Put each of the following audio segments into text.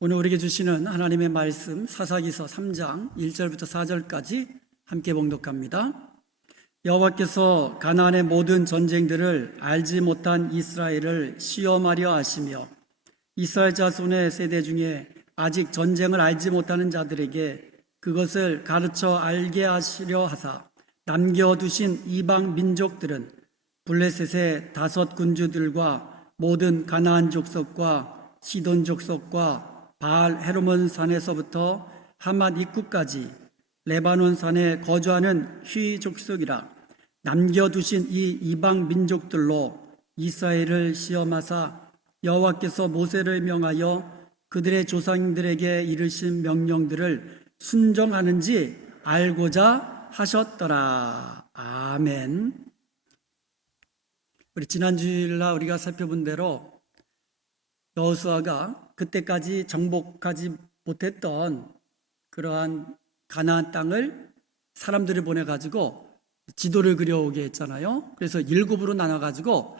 오늘 우리에게 주시는 하나님의 말씀 사사기서 3장 1절부터 4절까지 함께 봉독합니다. 여호와께서 가나안의 모든 전쟁들을 알지 못한 이스라엘을 시험하려 하시며 이스라엘 자손의 세대 중에 아직 전쟁을 알지 못하는 자들에게 그것을 가르쳐 알게 하시려 하사 남겨두신 이방 민족들은 블레셋의 5 군주들과 모든 가나안 족속과 시돈 족속과 바알 헤르몬 산에서부터 하맛 입구까지 레바논 산에 거주하는 휘 족속이라 남겨두신 이 이방 민족들로 이스라엘을 시험하사 여호와께서 모세를 명하여 그들의 조상들에게 이르신 명령들을 순종하는지 알고자 하셨더라. 아멘. 우리 지난 주일날 우리가 살펴본 대로 여호수아가 그때까지 정복하지 못했던 그러한 가나안 땅을 사람들을 보내가지고 지도를 그려오게 했잖아요. 그래서 7으로 나눠가지고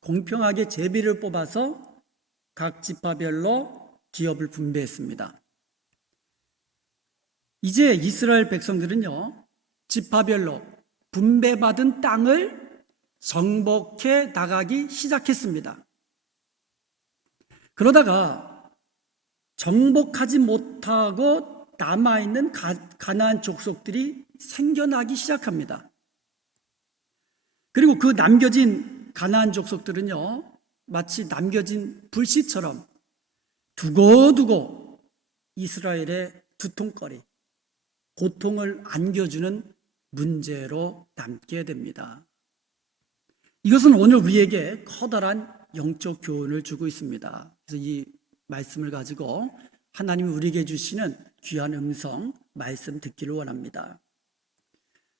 공평하게 제비를 뽑아서 각 지파별로 기업을 분배했습니다. 이제 이스라엘 백성들은요, 지파별로 분배받은 땅을 정복해 나가기 시작했습니다. 그러다가 정복하지 못하고 남아있는 가나안 족속들이 생겨나기 시작합니다. 그리고 그 남겨진 가나안 족속들은요, 마치 남겨진 불씨처럼 두고두고 이스라엘의 두통거리, 고통을 안겨주는 문제로 남게 됩니다. 이것은 오늘 우리에게 커다란 영적 교훈을 주고 있습니다. 그래서 이 말씀을 가지고 하나님이 우리에게 주시는 귀한 음성, 말씀 듣기를 원합니다.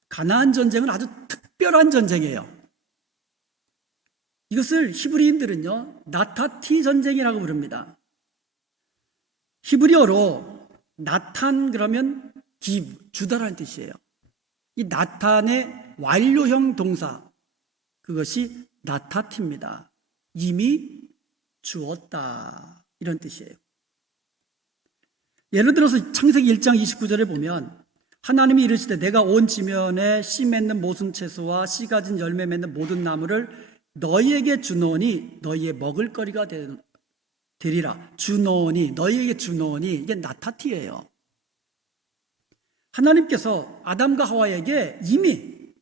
가나안 전쟁은 아주 특별한 전쟁이에요. 이것을 히브리인들은요, 나타티 전쟁이라고 부릅니다. 히브리어로 나탄 그러면 give, 주다라는 뜻이에요. 이 나탄의 완료형 동사, 그것이 나타티입니다. 이미 주었다, 이런 뜻이에요. 예를 들어서 창세기 1장 29절에 보면 하나님이 이르시되 내가 온 지면에 씨 맺는 모든 채소와 씨 가진 열매 맺는 모든 나무를 너희에게 주노니 너희의 먹을거리가 되리라. 주노니, 너희에게 주노니, 이게 나타티예요. 하나님께서 아담과 하와에게 이미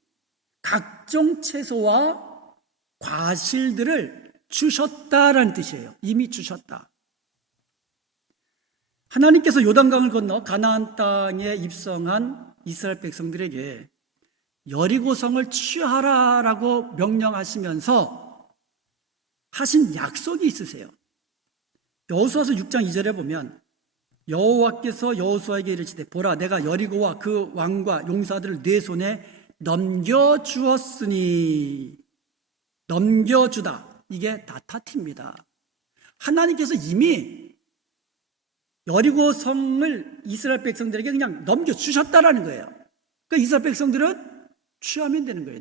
각종 채소와 과실들을 주셨다라는 뜻이에요. 이미 주셨다. 하나님께서 요단강을 건너 가나안 땅에 입성한 이스라엘 백성들에게 여리고성을 취하라라고 명령하시면서 하신 약속이 있으세요. 여호수아서 6장 2절에 보면 여호와께서 여호수아에게 이르시되 보라 내가 여리고와 그 왕과 용사들을 네 손에 넘겨주었으니, 넘겨주다, 이게 나타티입니다. 하나님께서 이미 여리고 성을 이스라엘 백성들에게 그냥 넘겨주셨다라는 거예요. 그러니까 이스라엘 백성들은 취하면 되는 거예요.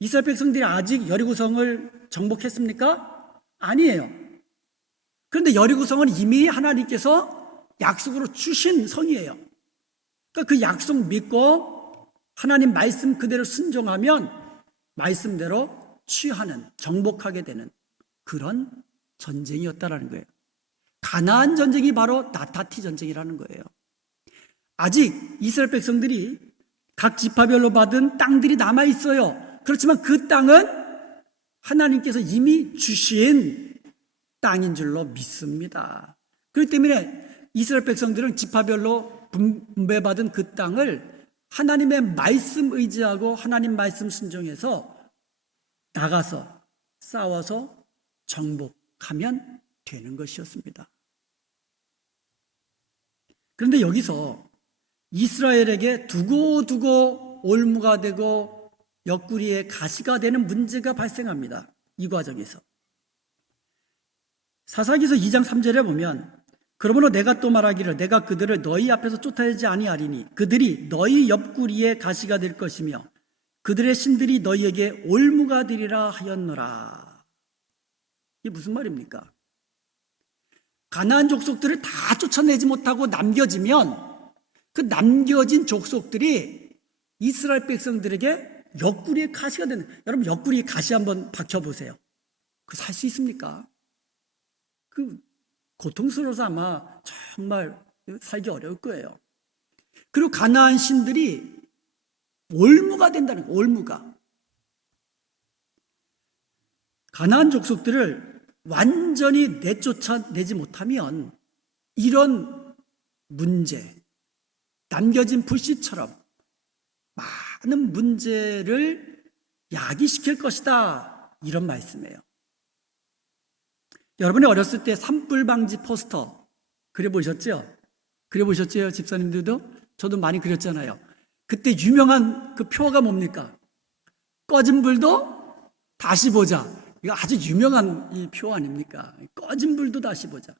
이스라엘 백성들이 아직 여리고 성을 정복했습니까? 아니에요. 그런데 여리고 성은 이미 하나님께서 약속으로 주신 성이에요. 그러니까 그 약속 믿고 하나님 말씀 그대로 순종하면 말씀대로 취하는, 정복하게 되는 그런 전쟁이었다라는 거예요. 가나안 전쟁이 바로 나타티 전쟁이라는 거예요. 아직 이스라엘 백성들이 각 지파별로 받은 땅들이 남아 있어요. 그렇지만 그 땅은 하나님께서 이미 주신 땅인 줄로 믿습니다. 그렇기 때문에 이스라엘 백성들은 지파별로 분배받은 그 땅을 하나님의 말씀 의지하고 하나님 말씀 순종해서 나가서 싸워서 정복하면 되는 것이었습니다. 그런데 여기서 이스라엘에게 두고두고 올무가 되고 옆구리에 가시가 되는 문제가 발생합니다. 이 과정에서. 사사기서 2장 3절에 보면 그러므로 내가 또 말하기를 내가 그들을 너희 앞에서 쫓아내지 아니하리니 그들이 너희 옆구리에 가시가 될 것이며 그들의 신들이 너희에게 올무가 되리라 하였노라. 이게 무슨 말입니까? 가나안 족속들을 다 쫓아내지 못하고 남겨지면 그 남겨진 족속들이 이스라엘 백성들에게 옆구리에 가시가 되는, 여러분 옆구리에 가시 한번 박혀보세요. 그 살 수 있습니까? 그 고통스러워서 아마 정말 살기 어려울 거예요. 그리고 가나안 신들이 올무가 된다는 거예요. 올무가. 가나안 족속들을 완전히 내쫓아내지 못하면 이런 문제, 남겨진 불씨처럼 많은 문제를 야기시킬 것이다, 이런 말씀이에요. 여러분이 어렸을 때 산불 방지 포스터 그려보셨죠? 그려보셨죠? 집사님들도? 저도 많이 그렸잖아요. 그때 유명한 그 표어가 뭡니까? 꺼진 불도 다시 보자. 이거 아주 유명한 이 표 아닙니까? 꺼진 불도 다시 보자.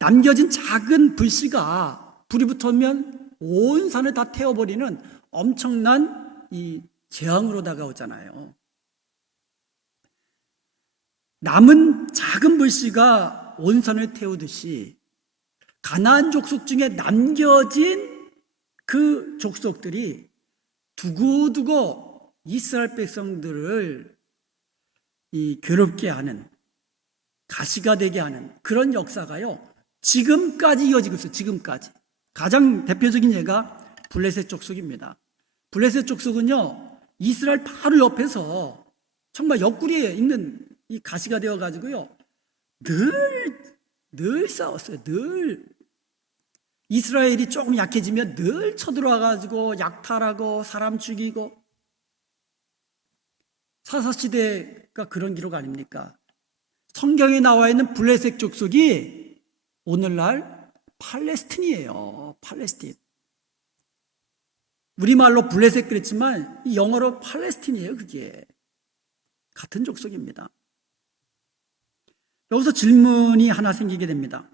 남겨진 작은 불씨가 불이 붙으면 온 산을 다 태워버리는 엄청난 이 재앙으로 다가오잖아요. 남은 작은 불씨가 온 산을 태우듯이 가나안 족속 중에 남겨진 그 족속들이 두고두고 이스라엘 백성들을 이 괴롭게 하는, 가시가 되게 하는 그런 역사가요, 지금까지 이어지고 있어요. 지금까지. 가장 대표적인 예가 블레셋 족속입니다. 블레셋 족속은요, 이스라엘 바로 옆에서 정말 옆구리에 있는 이 가시가 되어가지고요, 늘 싸웠어요. 늘. 이스라엘이 조금 약해지면 늘 쳐들어와가지고 약탈하고 사람 죽이고. 사사시대가 그런 기록 아닙니까? 성경에 나와 있는 블레셋 족속이 오늘날 팔레스틴이에요. 팔레스틴. 우리말로 블레셋 그랬지만 영어로 팔레스틴이에요. 그게 같은 족속입니다. 여기서 질문이 하나 생기게 됩니다.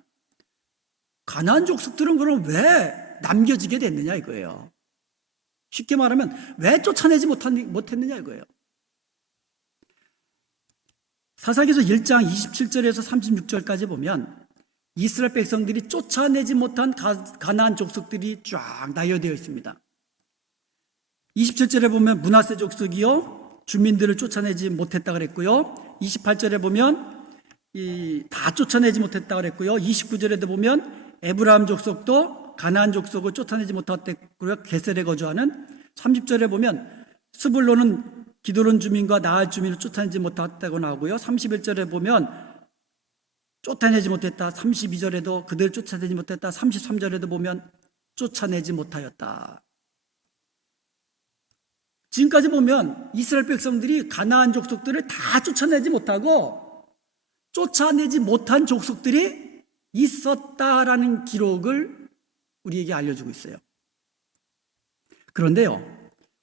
가나안 족속들은 그럼 왜 남겨지게 됐느냐 이거예요. 쉽게 말하면 왜 쫓아내지 못했느냐 이거예요. 사사기서 1장 27절에서 36절까지 보면 이스라엘 백성들이 쫓아내지 못한 가나안 족속들이 쫙 나열되어 있습니다. 27절에 보면 므낫세 족속이요 주민들을 쫓아내지 못했다 그랬고요. 28절에 보면 다 쫓아내지 못했다 그랬고요. 29절에도 보면 에브라임 족속도 가나안 족속을 쫓아내지 못했고요. 게셀에 거주하는. 30절에 보면 스불론은 기드론 주민과 나할 주민을 쫓아내지 못했다고 나오고요. 31절에 보면 쫓아내지 못했다. 32절에도 그들을 쫓아내지 못했다. 33절에도 보면 쫓아내지 못하였다. 지금까지 보면 이스라엘 백성들이 가나안 족속들을 다 쫓아내지 못하고 쫓아내지 못한 족속들이 있었다라는 기록을 우리에게 알려주고 있어요. 그런데요,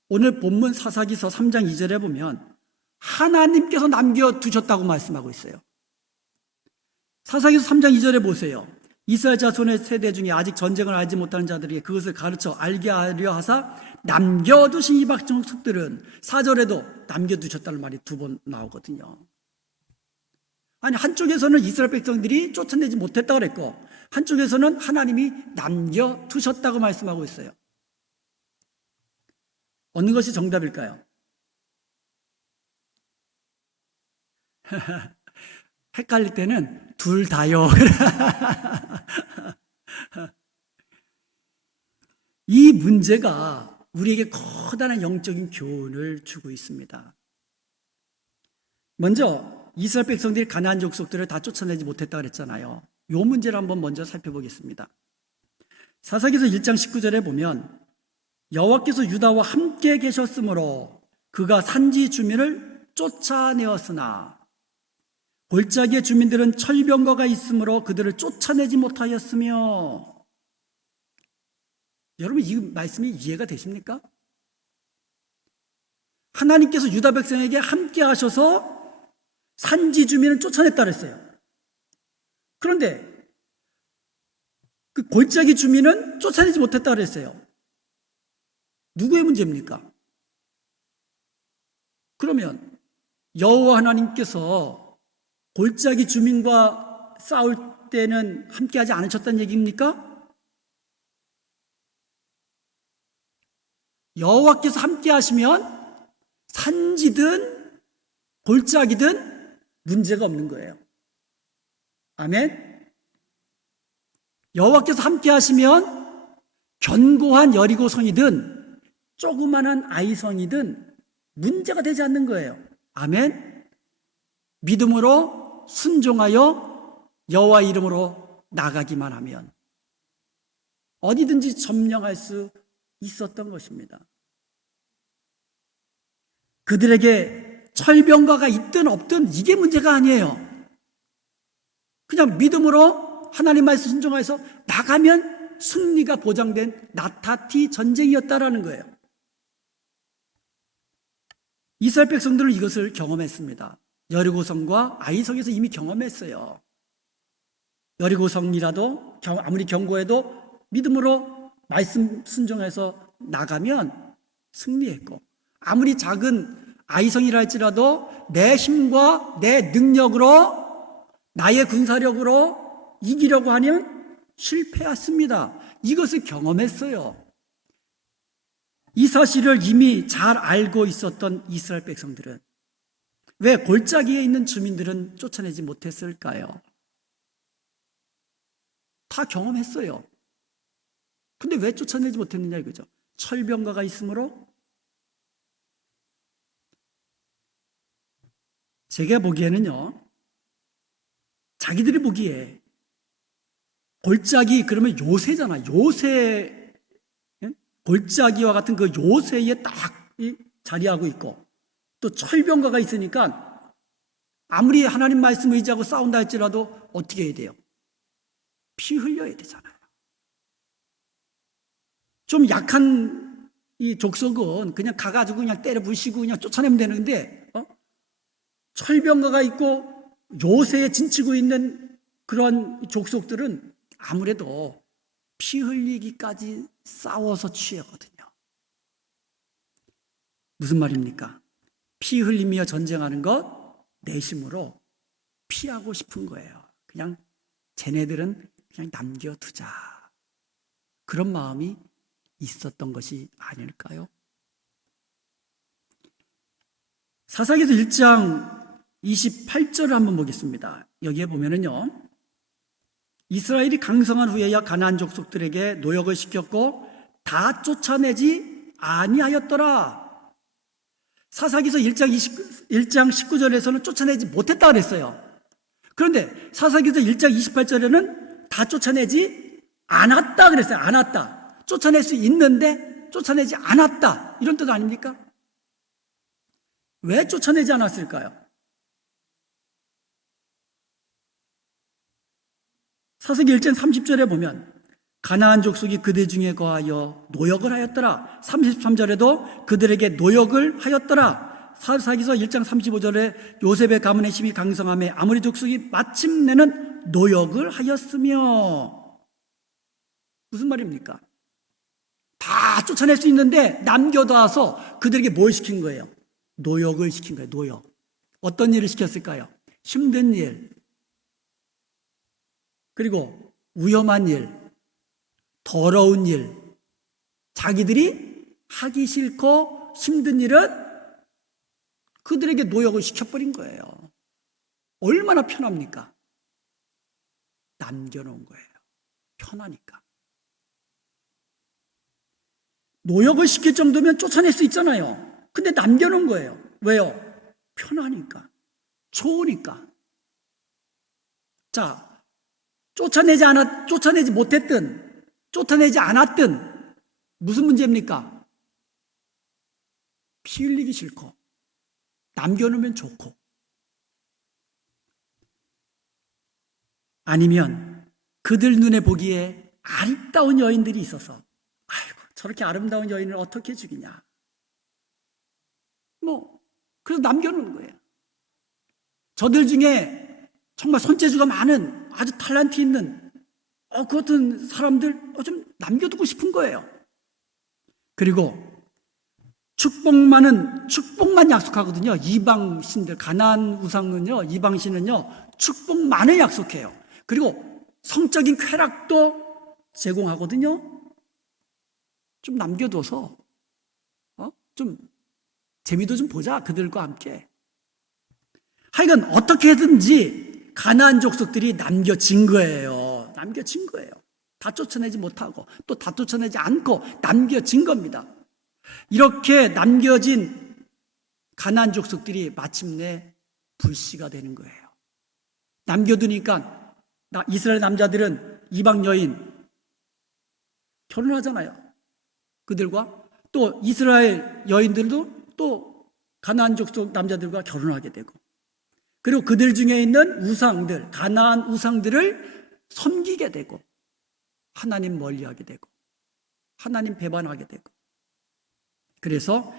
오늘 본문 사사기서 3장 2절에 보면 하나님께서 남겨두셨다고 말씀하고 있어요. 사사기서 3장 2절에 보세요. 이스라엘 자손의 세대 중에 아직 전쟁을 알지 못하는 자들에게 그것을 가르쳐 알게 하려 하사 남겨두신 이 족속들은 4절에도 남겨두셨다는 말이 2번 나오거든요. 아니, 한쪽에서는 이스라엘 백성들이 쫓아내지 못했다고 그랬고 한쪽에서는 하나님이 남겨두셨다고 말씀하고 있어요. 어느 것이 정답일까요? 헷갈릴 때는 둘 다요. 이 문제가 우리에게 커다란 영적인 교훈을 주고 있습니다. 먼저 이스라엘 백성들이 가나안 족속들을 다 쫓아내지 못했다고 그랬잖아요. 이 문제를 한번 먼저 살펴보겠습니다. 사사기서 1장 19절에 보면 여호와께서 유다와 함께 계셨으므로 그가 산지 주민을 쫓아내었으나 골짜기의 주민들은 철병거가 있으므로 그들을 쫓아내지 못하였으며. 여러분, 이 말씀이 이해가 되십니까? 하나님께서 유다 백성에게 함께 하셔서 산지 주민을 쫓아냈다 그랬어요. 그런데 그 골짜기 주민은 쫓아내지 못했다 그랬어요. 누구의 문제입니까? 그러면 여호와 하나님께서 골짜기 주민과 싸울 때는 함께하지 않으셨다는 얘기입니까? 여호와께서 함께하시면 산지든 골짜기든 문제가 없는 거예요. 아멘. 여호와께서 함께하시면 견고한 여리고성이든 조그만한 아이성이든 문제가 되지 않는 거예요. 아멘. 믿음으로 순종하여 여호와 이름으로 나가기만 하면 어디든지 점령할 수 있었던 것입니다. 그들에게 철병거가 있든 없든 이게 문제가 아니에요. 그냥 믿음으로 하나님 말씀 순종해서 나가면 승리가 보장된 나타티 전쟁이었다라는 거예요. 이스라엘 백성들은 이것을 경험했습니다. 여리고성과 아이성에서 이미 경험했어요. 여리고성이라도 아무리 견고해도 믿음으로 말씀 순종해서 나가면 승리했고, 아무리 작은 아이성이라 할지라도 내 힘과 내 능력으로 나의 군사력으로 이기려고 하면 실패했습니다. 이것을 경험했어요. 이 사실을 이미 잘 알고 있었던 이스라엘 백성들은 왜 골짜기에 있는 주민들은 쫓아내지 못했을까요? 다 경험했어요. 근데 왜 쫓아내지 못했느냐 이거죠. 철병거가 있으므로. 제가 보기에는요, 자기들이 보기에 골짜기 그러면 요새잖아. 요새, 골짜기와 같은 그 요새에 딱 자리하고 있고, 또 철병거가 있으니까 아무리 하나님 말씀 의지하고 싸운다 할지라도 어떻게 해야 돼요? 피 흘려야 되잖아요. 좀 약한 이 족속은 그냥 가가지고 그냥 때려 부시고 그냥 쫓아내면 되는데, 철병거가 있고 요새에 진치고 있는 그런 족속들은 아무래도 피 흘리기까지 싸워서 취하거든요. 무슨 말입니까? 피 흘리며 전쟁하는 것 내심으로 피하고 싶은 거예요. 그냥 쟤네들은 그냥 남겨두자. 그런 마음이 있었던 것이 아닐까요? 사사기서 1장 28절을 한번 보겠습니다. 여기에 보면은요, 이스라엘이 강성한 후에야 가나안 족속들에게 노역을 시켰고 다 쫓아내지 아니하였더라. 사사기서 1장 19절에서는 쫓아내지 못했다 그랬어요. 그런데 사사기서 1장 28절에는 다 쫓아내지 않았다 그랬어요. 않았다. 쫓아낼 수 있는데 쫓아내지 않았다. 이런 뜻 아닙니까? 왜 쫓아내지 않았을까요? 사사기 1장 30절에 보면 가나안 족속이 그들 중에 거하여 노역을 하였더라. 33절에도 그들에게 노역을 하였더라. 사사기서 1장 35절에 요셉의 가문의 힘이 강성함에 아모리 족속이 마침내는 노역을 하였으며. 무슨 말입니까? 다 쫓아낼 수 있는데 남겨둬서 그들에게 뭘 시킨 거예요? 노역을 시킨 거예요. 노역. 어떤 일을 시켰을까요? 힘든 일, 그리고 위험한 일, 더러운 일, 자기들이 하기 싫고 힘든 일은 그들에게 노역을 시켜버린 거예요. 얼마나 편합니까? 남겨놓은 거예요. 편하니까. 노역을 시킬 정도면 쫓아낼 수 있잖아요. 근데 남겨놓은 거예요. 왜요? 편하니까. 좋으니까. 자, 쫓아내지 못했든, 쫓아내지 않았든, 무슨 문제입니까? 피 흘리기 싫고, 남겨놓으면 좋고. 아니면, 그들 눈에 보기에 아름다운 여인들이 있어서, 아이고, 저렇게 아름다운 여인을 어떻게 죽이냐. 그래서 남겨놓는 거예요. 저들 중에 정말 손재주가 많은 아주 탤런트 있는 그 같은 사람들 좀 남겨두고 싶은 거예요. 그리고 축복만 약속하거든요. 이방신들, 가나안 우상은요, 이방신은요, 축복만을 약속해요. 그리고 성적인 쾌락도 제공하거든요. 좀 남겨둬서 좀 재미도 좀 보자, 그들과 함께. 하여간 어떻게 해든지 가나안 족속들이 남겨진 거예요. 남겨진 거예요. 다 쫓아내지 못하고 또 다 쫓아내지 않고 남겨진 겁니다. 이렇게 남겨진 가나안 족속들이 마침내 불씨가 되는 거예요. 남겨두니까 이스라엘 남자들은 이방 여인 결혼하잖아요. 그들과 또 이스라엘 여인들도 또 가나안 족속 남자들과 결혼하게 되고, 그리고 그들 중에 있는 우상들, 가나안 우상들을 섬기게 되고, 하나님 멀리하게 되고, 하나님 배반하게 되고. 그래서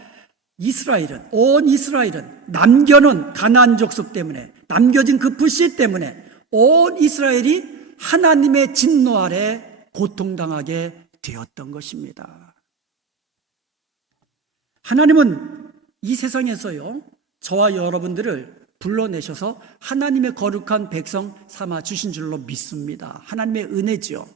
온 이스라엘은 남겨놓은 가나안 족속 때문에, 남겨진 그 불씨 때문에 온 이스라엘이 하나님의 진노 아래 고통당하게 되었던 것입니다. 하나님은 이 세상에서요, 저와 여러분들을 불러내셔서 하나님의 거룩한 백성 삼아 주신 줄로 믿습니다. 하나님의 은혜지요.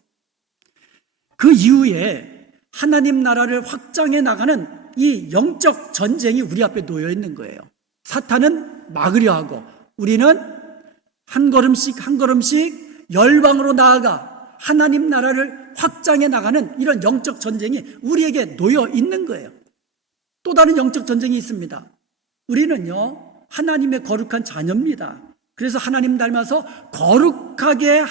그 이후에 하나님 나라를 확장해 나가는 이 영적 전쟁이 우리 앞에 놓여 있는 거예요. 사탄은 막으려 하고 우리는 한 걸음씩 한 걸음씩 열방으로 나아가 하나님 나라를 확장해 나가는 이런 영적 전쟁이 우리에게 놓여 있는 거예요. 또 다른 영적 전쟁이 있습니다. 우리는요, 하나님의 거룩한 자녀입니다. 그래서 하나님 닮아서 거룩하게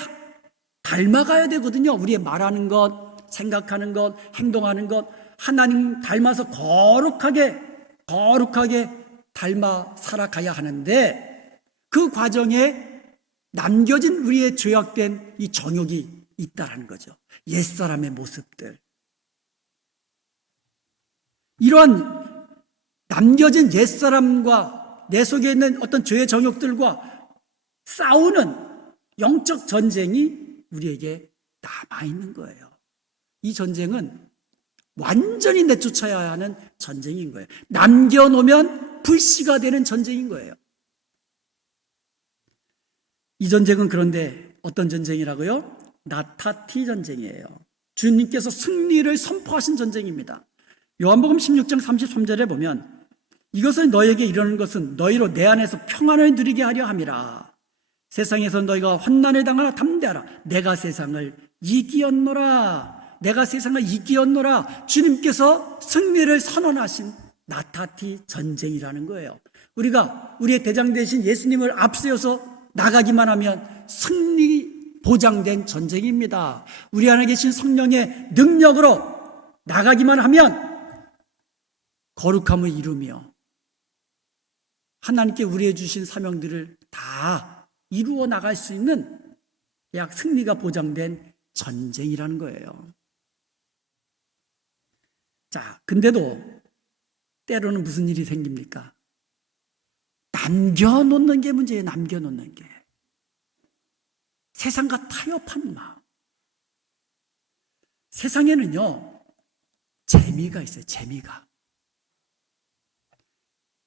닮아가야 되거든요. 우리의 말하는 것, 생각하는 것, 행동하는 것, 하나님 닮아서 거룩하게 닮아 살아가야 하는데, 그 과정에 남겨진 우리의 죄악된 이 정욕이 있다라는 거죠. 옛사람의 모습들. 이러한 남겨진 옛사람과 내 속에 있는 어떤 죄의 정욕들과 싸우는 영적 전쟁이 우리에게 남아있는 거예요. 이 전쟁은 완전히 내쫓아야 하는 전쟁인 거예요. 남겨놓으면 불씨가 되는 전쟁인 거예요. 이 전쟁은 그런데 어떤 전쟁이라고요? 나타티 전쟁이에요. 주님께서 승리를 선포하신 전쟁입니다. 요한복음 16장 33절에 보면 이것을 너에게 이르는 것은 너희로 내 안에서 평안을 누리게 하려 함이라. 세상에서 너희가 환난을 당하나 담대하라. 내가 세상을 이기었노라. 내가 세상을 이기었노라. 주님께서 승리를 선언하신 나타티 전쟁이라는 거예요. 우리가 우리의 대장 되신 예수님을 앞세워서 나가기만 하면 승리 보장된 전쟁입니다. 우리 안에 계신 성령의 능력으로 나가기만 하면 거룩함을 이루며 하나님께 우리에게 주신 사명들을 다 이루어 나갈 수 있는 약 승리가 보장된 전쟁이라는 거예요. 자, 근데도 때로는 무슨 일이 생깁니까? 남겨놓는 게 문제예요. 남겨놓는 게. 세상과 타협하는 마음. 세상에는요, 재미가 있어요. 재미가.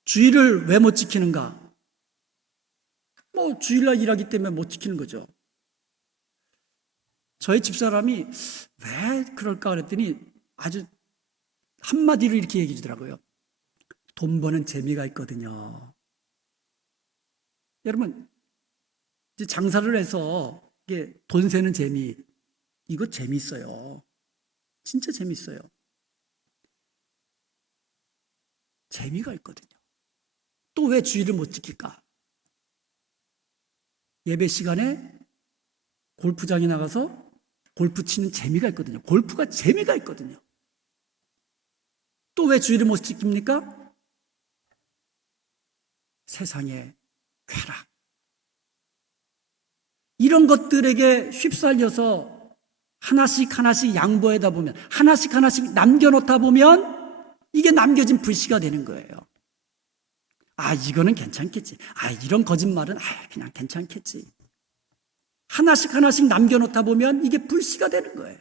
주일을 왜 못 지키는가? 주일날 일하기 때문에 못 지키는 거죠. 저희 집사람이 왜 그럴까 그랬더니 아주 한마디로 이렇게 얘기해 주더라고요. 돈 버는 재미가 있거든요. 여러분, 이제 장사를 해서 이게 돈 세는 재미, 이거 재미있어요. 진짜 재미있어요. 재미가 있거든요. 또 왜 주일을 못 지킬까? 예배 시간에 골프장에 나가서 골프 치는 재미가 있거든요. 골프가 재미가 있거든요. 또 왜 주일을 못 지킵니까? 세상의 쾌락. 이런 것들에게 휩쓸려서 하나씩 하나씩 양보하다 보면, 하나씩 하나씩 남겨놓다 보면 이게 남겨진 불씨가 되는 거예요. 이거는 괜찮겠지. 이런 거짓말은 그냥 괜찮겠지. 하나씩 하나씩 남겨놓다 보면 이게 불씨가 되는 거예요.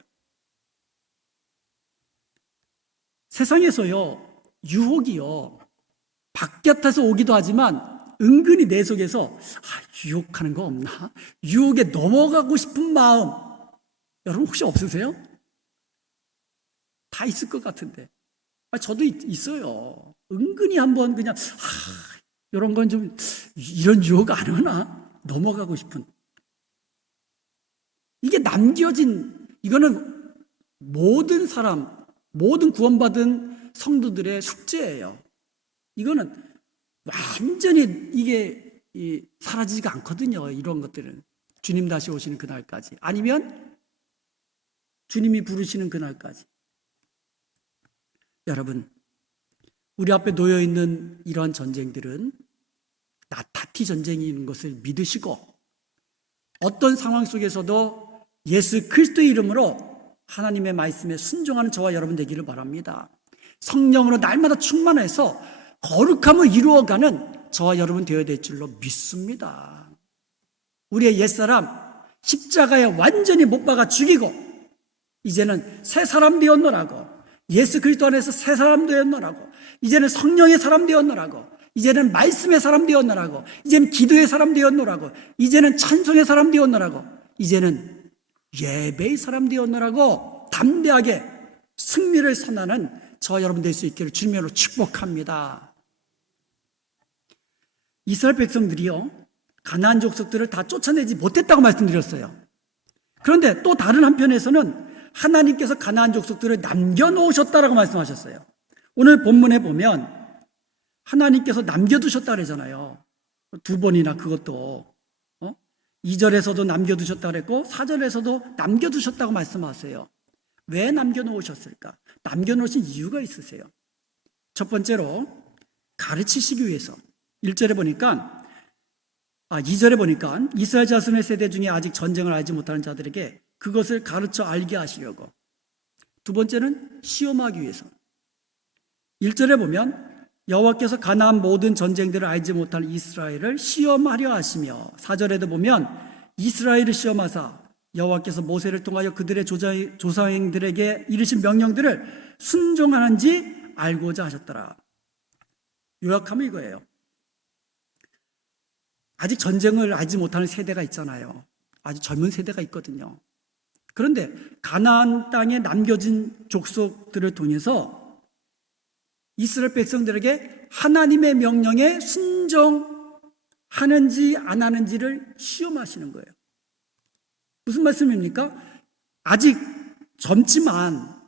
세상에서요, 유혹이요, 바깥에서 오기도 하지만 은근히 내 속에서 유혹하는 거 없나? 유혹에 넘어가고 싶은 마음 여러분 혹시 없으세요? 다 있을 것 같은데. 저도 있어요. 은근히 한번 그냥 이런 건 좀 이런 유혹 안 오나? 넘어가고 싶은. 이게 남겨진, 이거는 모든 사람, 모든 구원받은 성도들의 숙제예요. 이거는 완전히 이게 사라지지가 않거든요. 이런 것들은. 주님 다시 오시는 그날까지. 아니면 주님이 부르시는 그날까지. 여러분, 우리 앞에 놓여있는 이러한 전쟁들은 나타티 전쟁인 것을 믿으시고 어떤 상황 속에서도 예수 그리스도의 이름으로 하나님의 말씀에 순종하는 저와 여러분 되기를 바랍니다. 성령으로 날마다 충만해서 거룩함을 이루어가는 저와 여러분 되어야 될 줄로 믿습니다. 우리의 옛사람 십자가에 완전히 못 박아 죽이고 이제는 새 사람 되었노라고, 예수 그리스도 안에서 새 사람 되었노라고, 이제는 성령의 사람 되었노라고, 이제는 말씀의 사람 되었노라고, 이제는 기도의 사람 되었노라고, 이제는 찬송의 사람 되었노라고, 이제는 예배의 사람 되었노라고 담대하게 승리를 선언하는 저와 여러분 될 수 있기를 주님으로 축복합니다. 이스라엘 백성들이요, 가나안 족속들을 다 쫓아내지 못했다고 말씀드렸어요. 그런데 또 다른 한편에서는 하나님께서 가나안 족속들을 남겨놓으셨다라고 말씀하셨어요. 오늘 본문에 보면 하나님께서 남겨두셨다 그러잖아요. 두 번이나 그것도 2절에서도 남겨두셨다 그랬고 4절에서도 남겨두셨다고 말씀하세요. 왜 남겨놓으셨을까? 남겨놓으신 이유가 있으세요. 첫 번째로 가르치시기 위해서. 1절에 보니까 2절에 보니까 이스라엘 자손의 세대 중에 아직 전쟁을 알지 못하는 자들에게 그것을 가르쳐 알게 하시려고. 두 번째는 시험하기 위해서. 1절에 보면 여호와께서 가나안 모든 전쟁들을 알지 못할 이스라엘을 시험하려 하시며, 4절에도 보면 이스라엘을 시험하사 여호와께서 모세를 통하여 그들의 조상들에게 이르신 명령들을 순종하는지 알고자 하셨더라. 요약하면 이거예요. 아직 전쟁을 알지 못하는 세대가 있잖아요. 아주 젊은 세대가 있거든요. 그런데 가나안 땅에 남겨진 족속들을 통해서 이스라엘 백성들에게 하나님의 명령에 순종하는지 안 하는지를 시험하시는 거예요. 무슨 말씀입니까? 아직 젊지만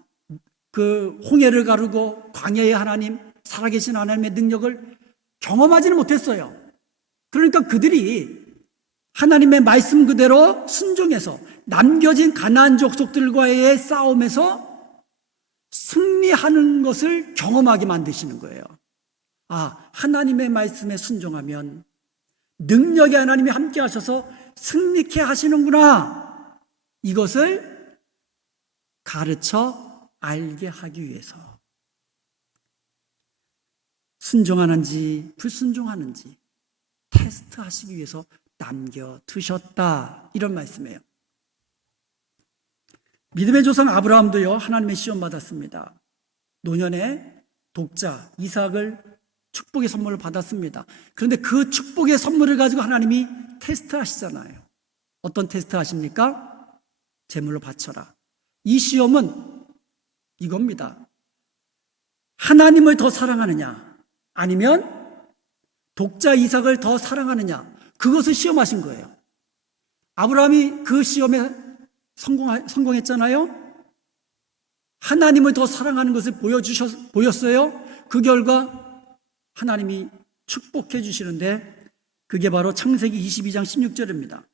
그 홍해를 가르고 광야의 하나님, 살아계신 하나님의 능력을 경험하지는 못했어요. 그러니까 그들이 하나님의 말씀 그대로 순종해서 남겨진 가나안 족속들과의 싸움에서 승리하는 것을 경험하게 만드시는 거예요. 하나님의 말씀에 순종하면 능력의 하나님이 함께 하셔서 승리케 하시는구나. 이것을 가르쳐 알게 하기 위해서 순종하는지 불순종하는지 테스트하시기 위해서 남겨두셨다. 이런 말씀이에요. 믿음의 조상 아브라함도요, 하나님의 시험 받았습니다. 노년에 독자 이삭을 축복의 선물을 받았습니다. 그런데 그 축복의 선물을 가지고 하나님이 테스트 하시잖아요. 어떤 테스트 하십니까? 제물로 바쳐라. 이 시험은 이겁니다. 하나님을 더 사랑하느냐, 아니면 독자 이삭을 더 사랑하느냐, 그것을 시험하신 거예요. 아브라함이 그 시험에 성공했잖아요. 하나님을 더 사랑하는 것을 보였어요. 그 결과 하나님이 축복해 주시는데 그게 바로 창세기 22장 16절입니다.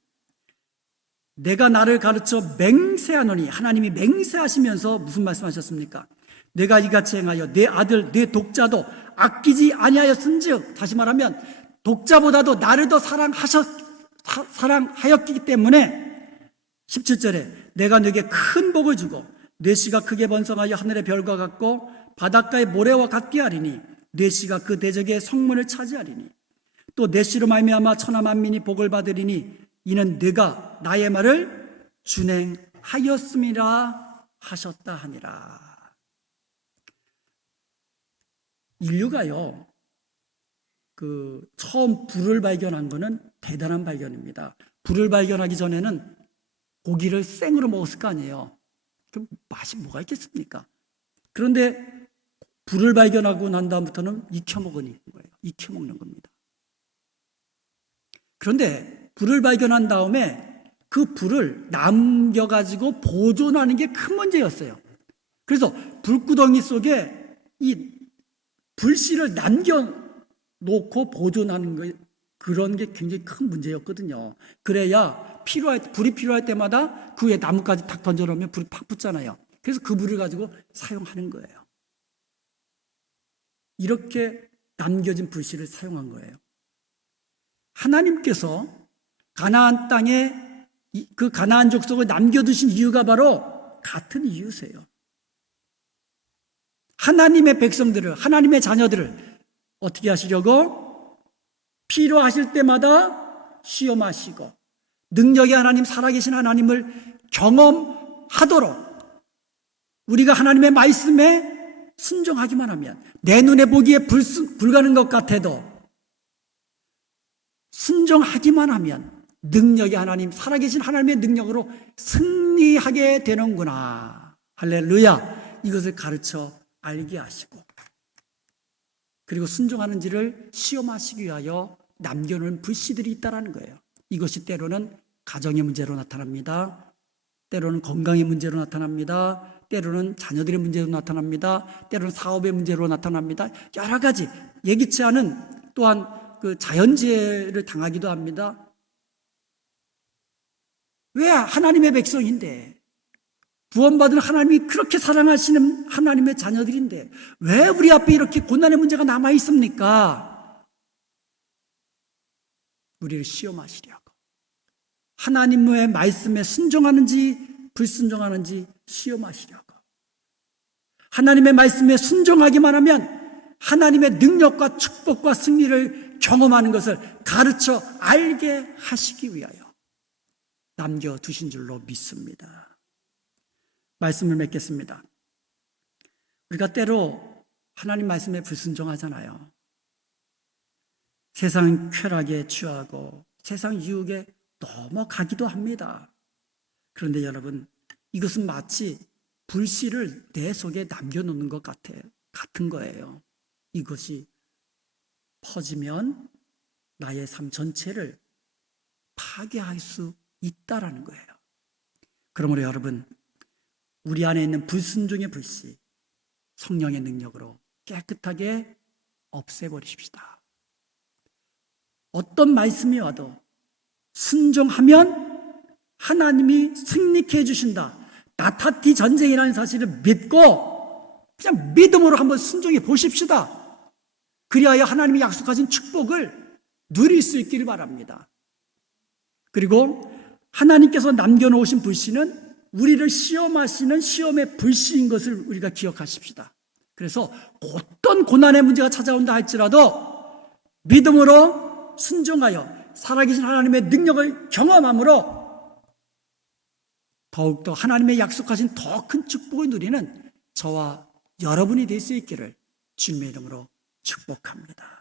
내가 나를 가르쳐 맹세하노니, 하나님이 맹세하시면서 무슨 말씀하셨습니까? 내가 이같이 행하여 내 아들 내 독자도 아끼지 아니하였은즉, 다시 말하면 독자보다도 나를 더 사랑하였기 때문에 17절에 내가 네게 큰 복을 주고 네 씨가 크게 번성하여 하늘의 별과 같고 바닷가의 모래와 같게 하리니 네 씨가 그 대적의 성문을 차지하리니 또 네 씨로 말미암아 천하 만민이 복을 받으리니 이는 네가 나의 말을 준행하였음이라 하셨다 하니라. 인류가요, 처음 불을 발견한 거는 대단한 발견입니다. 불을 발견하기 전에는 고기를 생으로 먹었을 거 아니에요. 그럼 맛이 뭐가 있겠습니까? 그런데 불을 발견하고 난 다음부터는 익혀 먹는 거예요. 익혀 먹는 겁니다. 그런데 불을 발견한 다음에 그 불을 남겨가지고 보존하는 게 큰 문제였어요. 그래서 불구덩이 속에 이 불씨를 남겨놓고 보존하는 거, 그런 게 굉장히 큰 문제였거든요. 그래야 불이 필요할 때마다 그 위에 나뭇가지 탁 던져놓으면 불이 팍 붙잖아요. 그래서 그 불을 가지고 사용하는 거예요. 이렇게 남겨진 불씨를 사용한 거예요. 하나님께서 가나안 땅에 그 가나안 족속을 남겨두신 이유가 바로 같은 이유세요. 하나님의 백성들을, 하나님의 자녀들을 어떻게 하시려고? 필요하실 때마다 시험하시고 능력의 하나님, 살아계신 하나님을 경험하도록 우리가 하나님의 말씀에 순종하기만 하면, 내 눈에 보기에 불가능한 것 같아도 순종하기만 하면 능력의 하나님, 살아계신 하나님의 능력으로 승리하게 되는구나. 할렐루야. 이것을 가르쳐 알게 하시고, 그리고 순종하는지를 시험하시기 위하여 남겨놓은 불씨들이 있다는 거예요. 이것이 때로는 가정의 문제로 나타납니다. 때로는 건강의 문제로 나타납니다. 때로는 자녀들의 문제로 나타납니다. 때로는 사업의 문제로 나타납니다. 여러 가지 예기치 않은, 또한 그 자연재해를 당하기도 합니다. 왜? 하나님의 백성인데, 구원받은 하나님이 그렇게 사랑하시는 하나님의 자녀들인데 왜 우리 앞에 이렇게 고난의 문제가 남아 있습니까? 우리를 시험하시려고, 하나님의 말씀에 순종하는지 불순종하는지 시험하시려고. 하나님의 말씀에 순종하기만 하면 하나님의 능력과 축복과 승리를 경험하는 것을 가르쳐 알게 하시기 위하여 남겨두신 줄로 믿습니다. 말씀을 맺겠습니다. 우리가 때로 하나님 말씀에 불순종하잖아요. 세상 쾌락에 취하고 세상 유혹에 넘어가기도 합니다. 그런데 여러분, 이것은 마치 불씨를 내 속에 남겨놓는 것 같은 거예요. 이것이 퍼지면 나의 삶 전체를 파괴할 수 있다라는 거예요. 그러므로 여러분, 우리 안에 있는 불순종의 불씨, 성령의 능력으로 깨끗하게 없애버리십시다. 어떤 말씀이 와도 순종하면 하나님이 승리케 해주신다. 나타티 전쟁이라는 사실을 믿고 그냥 믿음으로 한번 순종해 보십시다. 그리하여 하나님이 약속하신 축복을 누릴 수 있기를 바랍니다. 그리고 하나님께서 남겨놓으신 불씨는 우리를 시험하시는 시험의 불씨인 것을 우리가 기억하십시다. 그래서 어떤 고난의 문제가 찾아온다 할지라도 믿음으로 순종하여 살아계신 하나님의 능력을 경험함으로 더욱더 하나님의 약속하신 더 큰 축복을 누리는 저와 여러분이 될 수 있기를 주님의 이름으로 축복합니다.